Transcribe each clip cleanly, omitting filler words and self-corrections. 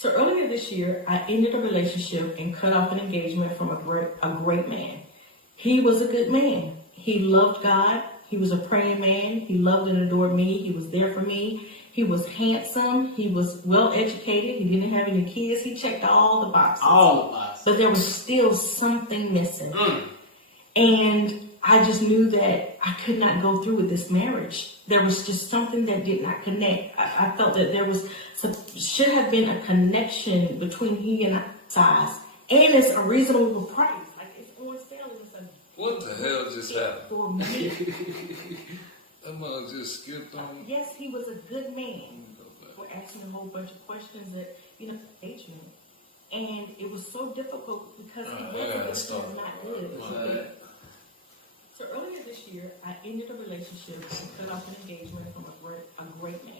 So earlier this year, I ended a relationship and cut off an engagement from a great man. He was a good man. He loved God. He was a praying man. He loved and adored me. He was there for me. He was handsome. He was well educated. He didn't have any kids. He checked all the boxes. All the boxes. But there was still something missing. And I just knew that I could not go through with this marriage. There was just something that did not connect. I felt that there should have been a connection between he and I, and it's a reasonable price. Like it's on sale. What the hell just happened? For me. That mother just skipped on. Yes, he was a good man. We're asking a whole bunch of questions that engagement, and it was so difficult because he wasn't not good. So earlier this year, I ended a relationship and cut off an engagement from a great man.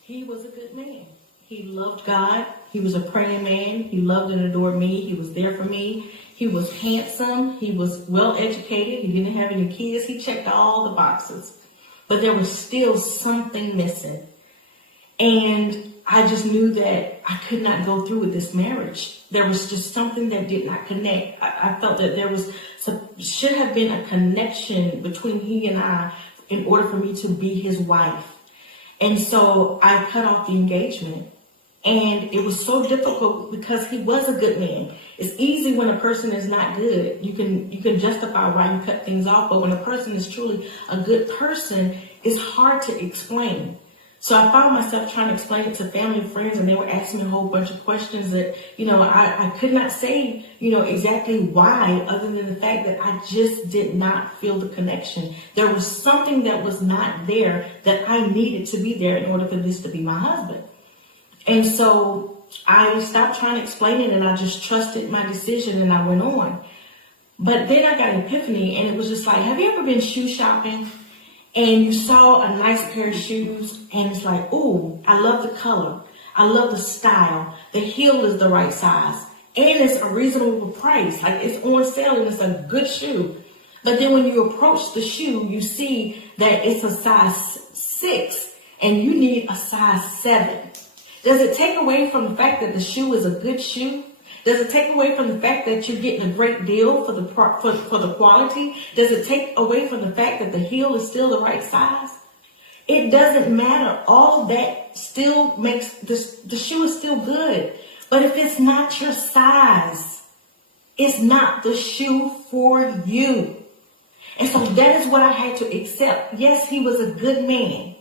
He was a good man. He loved God. He was a praying man. He loved and adored me. He was there for me. He was handsome. He was well educated. He didn't have any kids. He checked all the boxes. But there was still something missing. And I just knew that I could not go through with this marriage. There was just something that did not connect. I felt that there should have been a connection between he and I in order for me to be his wife. And so I cut off the engagement. And it was so difficult because he was a good man. It's easy when a person is not good. You can justify why you cut things off. But when a person is truly a good person, it's hard to explain. So I found myself trying to explain it to family and friends, and they were asking me a whole bunch of questions that, I could not say, exactly why, other than the fact that I just did not feel the connection. There was something that was not there that I needed to be there in order for this to be my husband. And so I stopped trying to explain it, and I just trusted my decision, and I went on. But then I got an epiphany, and it was just like, have you ever been shoe shopping? And you saw a nice pair of shoes, and it's like, ooh, I love the color. I love the style. The heel is the right size. And it's a reasonable price. Like it's on sale, and it's a good shoe. But then when you approach the shoe, you see that it's a size 6, and you need a size 7. Does it take away from the fact that the shoe is a good shoe? Does it take away from the fact that you're getting a great deal for the quality? Does it take away from the fact that the heel is still the right size? It doesn't matter. All that still makes the shoe is still good. But if it's not your size, it's not the shoe for you. And so that is what I had to accept. Yes, he was a good man.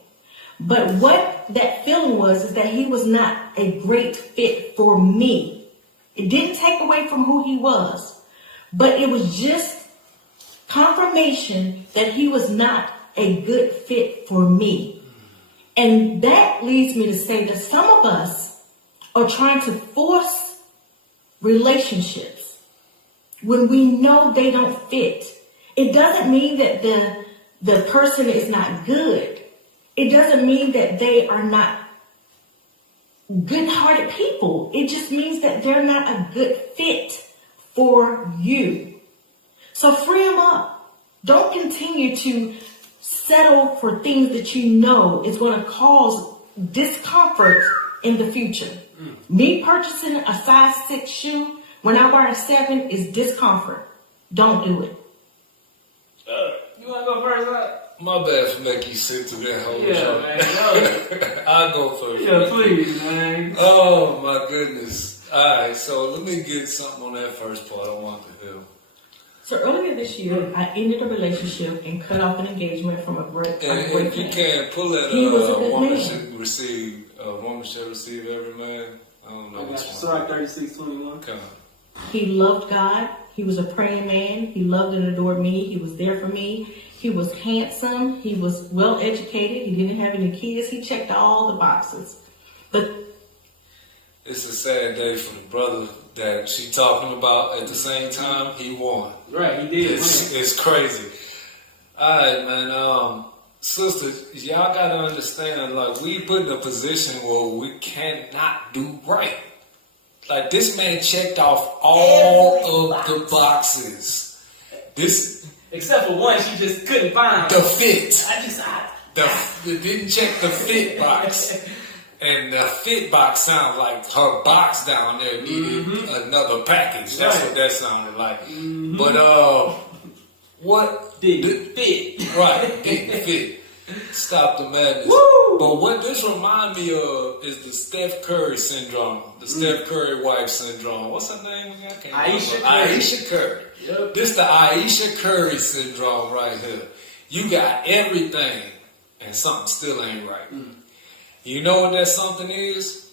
But what that feeling was is that he was not a great fit for me. It didn't take away from who he was, but it was just confirmation that he was not a good fit for me. And that leads me to say that some of us are trying to force relationships when we know they don't fit. It doesn't mean that the person is not good. It doesn't mean that they are not good-hearted people. It just means that they're not a good fit for you. So free them up. Don't continue to settle for things that you know is going to cause discomfort in the future. Me purchasing a size 6 shoe when I wear a 7 is discomfort. Don't do it. You want to go first, right? My bad for making you sit through that whole show. Man, I'll go first. Yeah, please, man. Oh, my goodness. All right, so let me get something on that first part I want to hear. So earlier this year, I ended a relationship and cut off an engagement from a great man. If you can't pull that woman shall receive every man. I don't know. Sorry, 36:21. Come on. He loved God. He was a praying man. He loved and adored me. He was there for me. He was handsome. He was well educated. He didn't have any kids. He checked all the boxes. But it's a sad day for the brother that she talking about. At the same time, he won. Right, he did. It's crazy. All right, man. Sisters, y'all gotta understand. Like, we put in a position where we cannot do right. Like, this man checked off all of the boxes. Except for one, she just couldn't find the fit. I didn't check the fit box. And the fit box sounds like her box down there needed another package. That's what that sounded like. But what Didn't fit. right, didn't fit. Stop the madness. Woo! But what this remind me of is the Steph Curry syndrome, the Steph Curry wife syndrome. What's her name again? I can't Aisha remember. Curry. Aisha Curry. Yep. This the Aisha Curry syndrome right here. You got everything, and something still ain't right. You know what that something is?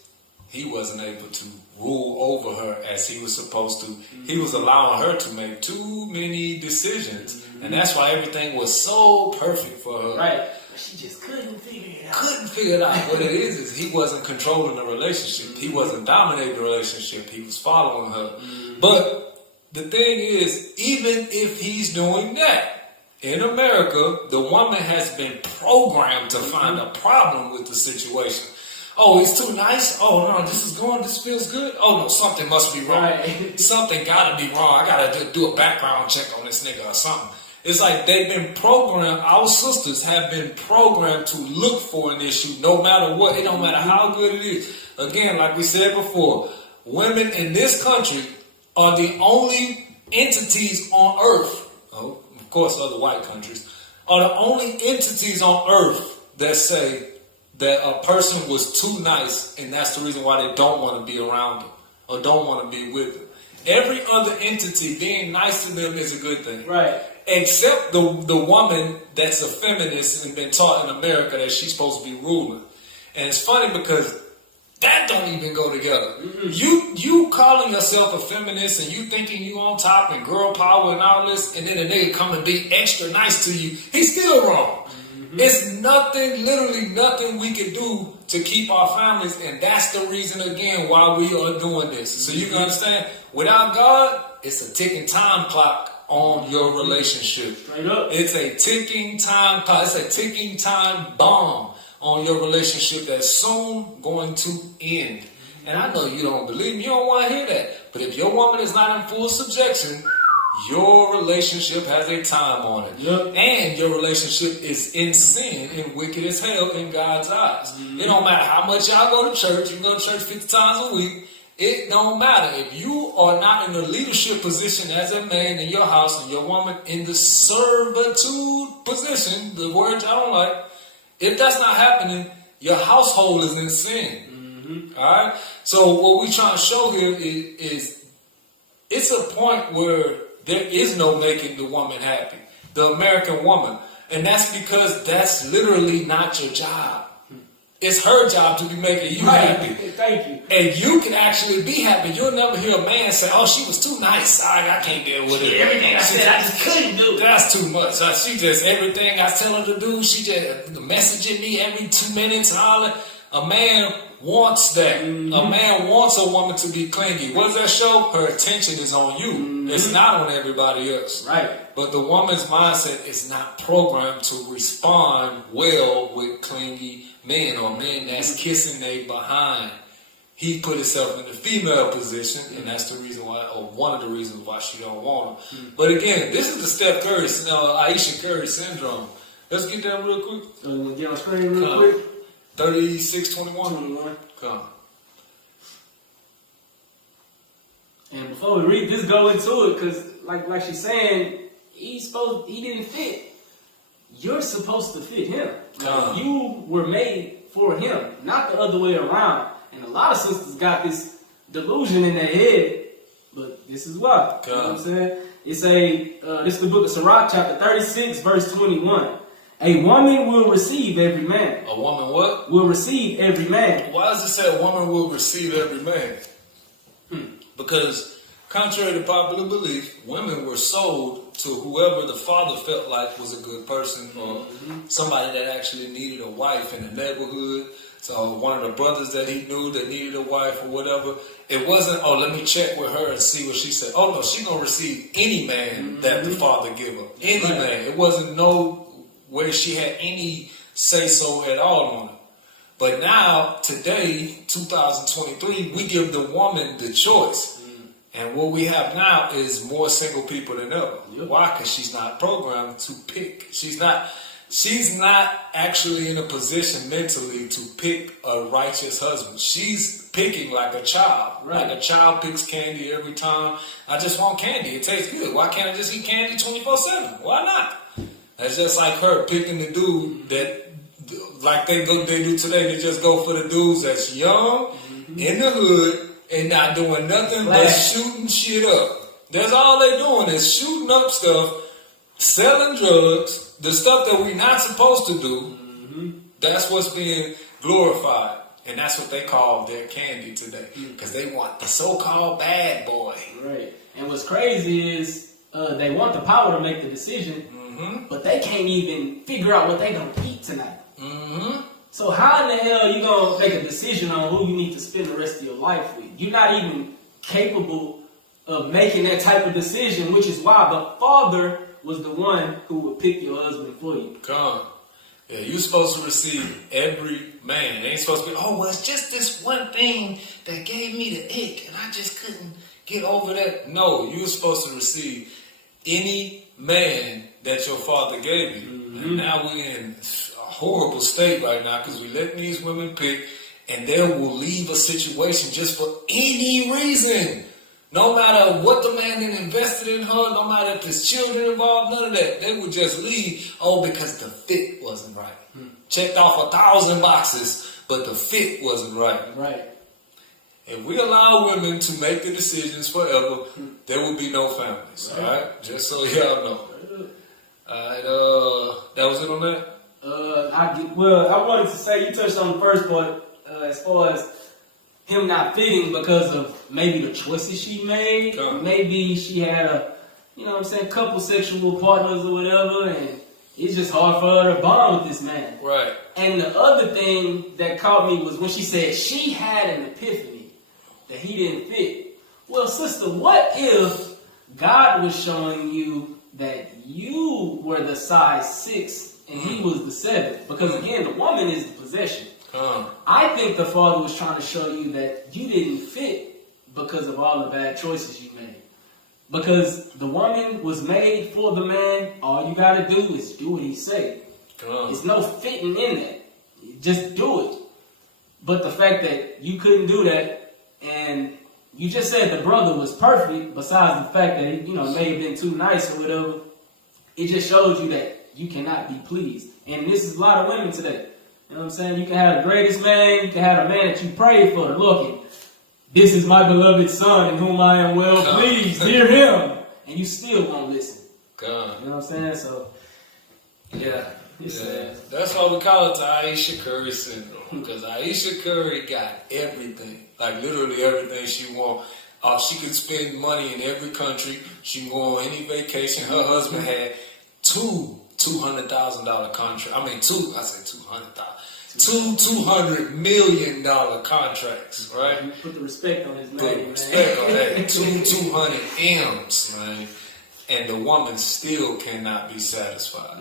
He wasn't able to rule over her as he was supposed to. He was allowing her to make too many decisions, and that's why everything was so perfect for her. Right. But she just couldn't figure it out. Couldn't figure it out. What it is he wasn't controlling the relationship. He wasn't dominating the relationship. He was following her. But the thing is, even if he's doing that, in America, the woman has been programmed to find a problem with the situation. Oh, it's too nice. Oh, no, this feels good. Oh, no, something must be wrong. Right. Something gotta be wrong. I gotta do a background check on this nigga or something. It's like they've been programmed, our sisters have been programmed to look for an issue no matter what. It don't matter how good it is. Again, like we said before, women in this country are the only entities on earth, of course other white countries, are the only entities on earth that say that a person was too nice and that's the reason why they don't want to be around them or don't want to be with them. Every other entity being nice to them is a good thing. Right. Except the woman that's a feminist and been taught in America that she's supposed to be ruling. And it's funny because that don't even go together. You calling yourself a feminist and you thinking you on top and girl power and all this, and then a nigga come and be extra nice to you, he's still wrong. It's nothing, literally nothing we can do to keep our families, and that's the reason again why we are doing this. So you can understand, without God, it's a ticking time clock on your relationship. Straight up. It's a ticking time clock. It's a ticking time bomb on your relationship that's soon going to end. And I know you don't believe me. You don't want to hear that. But if your woman is not in full subjection, your relationship has a time on it. Yep. And your relationship is in sin and wicked as hell in God's eyes. It don't matter how much y'all go to church. You can go to church 50 times a week. It don't matter. If you are not in a leadership position as a man in your house and your woman in the servitude position, the word I don't like, if that's not happening, your household is in sin. All right? So what we're trying to show here is it's a point where there is no making the woman happy, the American woman. And that's because that's literally not your job. It's her job to be making you happy. Thank you. And you can actually be happy. You'll never hear a man say, oh, she was too nice. I can't deal with it. Everything I said, I just couldn't do. That's too much. She just, everything I tell her to do, she just messaging me every 2 minutes and all that. A man wants that. A man wants a woman to be clingy. What does that show? Her attention is on you. It's not on everybody else. Right. But the woman's mindset is not programmed to respond well with clingy men or men that's kissing they behind. He put himself in the female position, and that's the reason why, or one of the reasons why she don't want him. But again, this is the Steph Curry, Aisha Curry syndrome. Let's get that real quick. So get on screen real quick. 36:21. Come. And before we read, just go into it, because like she's saying, he didn't fit. You're supposed to fit him. Like, you were made for him, not the other way around. And a lot of sisters got this delusion in their head, but this is why. You know what I'm saying? It's this is the book of Sirach, chapter 36, verse 21. A woman will receive every man. A woman what? Will receive every man. Why does it say a woman will receive every man? Because contrary to popular belief, women were sold to whoever the father felt like was a good person or somebody that actually needed a wife in the neighborhood. So one of the brothers that he knew that needed a wife or whatever. It wasn't, oh, let me check with her and see what she said. Oh, no, she's going to receive any man that the father give her. Any man. It wasn't no where she had any say-so at all on it. But now, today, 2023, we give the woman the choice. And what we have now is more single people than ever. Why? Because she's not programmed to pick. She's not she's not actually in a position mentally to pick a righteous husband. She's picking like a child. Right. Like a child picks candy every time. I just want candy. It tastes good. Why can't I just eat candy 24/7? Why not? That's just like her picking the dude that, like they do today. They just go for the dudes that's young, in the hood, and not doing nothing but shooting shit up. That's all they doing is shooting up stuff, selling drugs, the stuff that we're not supposed to do. That's what's being glorified. And that's what they call their candy today. Because they want the so-called bad boy. Right. And what's crazy is they want the power to make the decision, but they can't even figure out what they're going to eat tonight. So how in the hell are you going to make a decision on who you need to spend the rest of your life with? You're not even capable of making that type of decision, which is why the father was the one who would pick your husband for you. Come on. Yeah, you're supposed to receive every man. It ain't supposed to be, oh, well, it's just this one thing that gave me the ick, and I just couldn't get over that. No, you're supposed to receive any man that your father gave you. And now we're in a horrible state right now because we're letting these women pick, and they will leave a situation just for any reason. No matter what the man then invested in her, no matter if there's children involved, none of that. They would just leave, because the fit wasn't right. Checked off 1,000 boxes, but the fit wasn't right. Right. If we allow women to make the decisions forever, there will be no families. All right? Just so y'all know. All right, that was it on that? I wanted to say, you touched on the first part, as far as him not fitting because of maybe the choices she made. Maybe she had couple sexual partners or whatever, and it's just hard for her to bond with this man. Right. And the other thing that caught me was when she said she had an epiphany that he didn't fit. Well, sister, what if God was showing you that you were the size 6 and he was the 7? Because again, the woman is the possession. I think the father was trying to show you that you didn't fit because of all the bad choices you made. Because the woman was made for the man. All you got to do is do what he say. There's no fitting in that. Just do it. But the fact that you couldn't do that, and you just said the brother was perfect, besides the fact that he, may have been too nice or whatever, it just shows you that you cannot be pleased. And this is a lot of women today. You know what I'm saying? You can have the greatest man, you can have a man that you prayed for. Look, this is my beloved son in whom I am well pleased. Hear him. And you still won't listen. You know what I'm saying? So, yeah. That's why we call it the Aisha Curry syndrome. Because Aisha Curry got everything. Like literally everything she wants. She could spend money in every country. She can go on any vacation. Her husband had two $200,000 contracts. I mean, two $200 million contracts, right? Put the respect on his name, Put respect on that. 200 M's, man. And the woman still cannot be satisfied.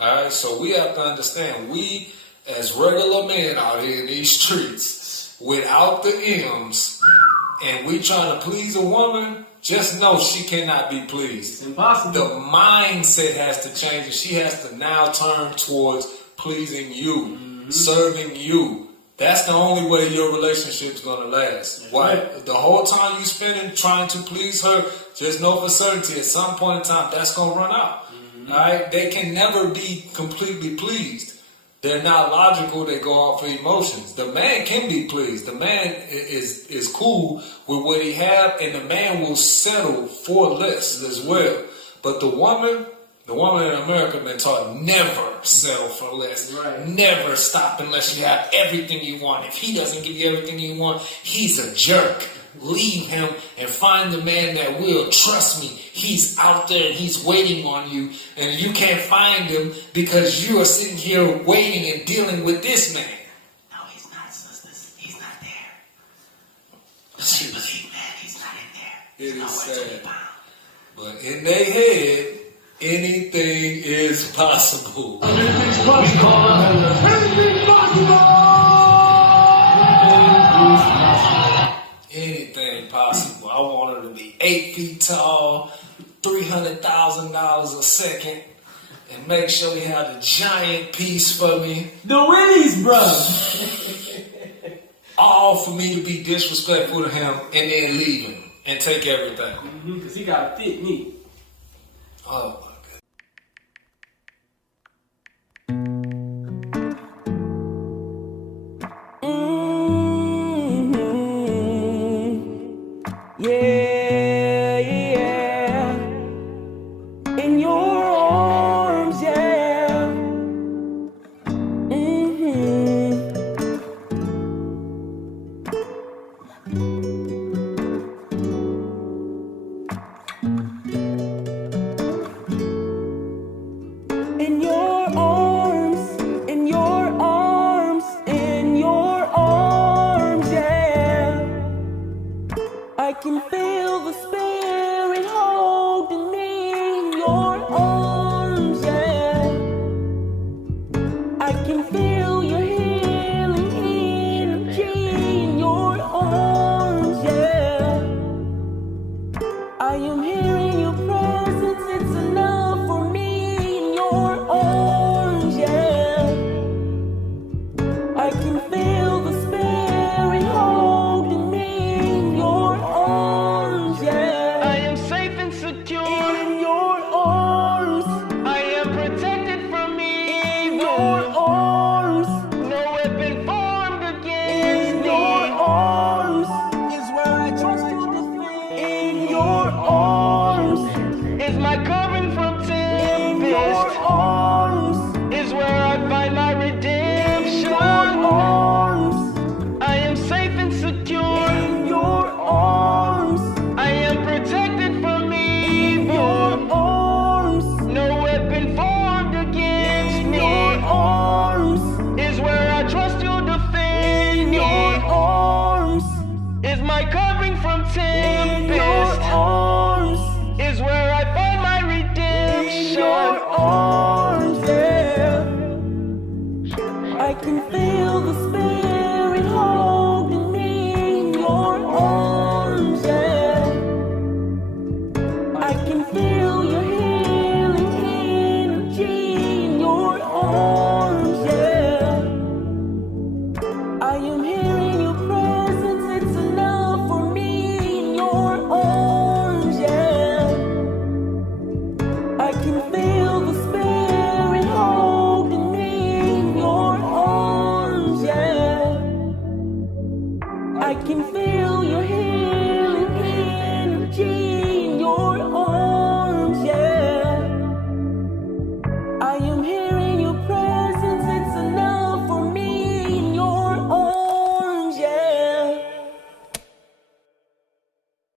All right, so we have to understand, we as regular men out here in these streets, without the M's, and we trying to please a woman, just know she cannot be pleased. It's impossible. The mindset has to change, and she has to now turn towards pleasing you, serving you. That's the only way your relationship's gonna last. Why? The whole time you spending trying to please her, just know for certainty at some point in time that's gonna run out. All right? They can never be completely pleased. They're not logical. They go off of emotions. The man can be pleased. The man is cool with what he have, and the man will settle for less as well. But the woman in America been taught never settle for less. Right. Never stop unless you have everything you want. If he doesn't give you everything you want, he's a jerk. Leave him and find the man that will. Trust me, he's out there and he's waiting on you, and you can't find him because you are sitting here waiting and dealing with this man. No, he's not, sisters. He's not there. Don't believe, man. He's not in there. It is sad. But in their head, anything is possible. Anything's possible. Anything's possible. Anything possible. I want her to be 8 feet tall, $300,000 a second, and make sure he had a giant piece for me. The Willies, bro. All for me to be disrespectful to him and then leave him and take everything. Because he got to fit me. Oh my God. Yeah, yeah. In your arms, yeah. In your arms, in your arms, in your arms, yeah. I can feel the spirit holding me in your arms, yeah. I can feel your healing energy in your arms, yeah. I am hearing your presence, it's enough for me in your arms, yeah. I can feel the spirit holding me in your arms, yeah. I am safe and secure in your arms. I am protected from me in your arms. No weapon formed against me. In your arms is where I trust you to defend. In your arms is my covering from tempest. In your arms is where I find my redemption. In your arms I am safe and secure. In your arms I am protected from me. In your arms no weapon formed against me. In your arms is where I trust you to defend. In your arms is my covering from tempest. In your arms is where I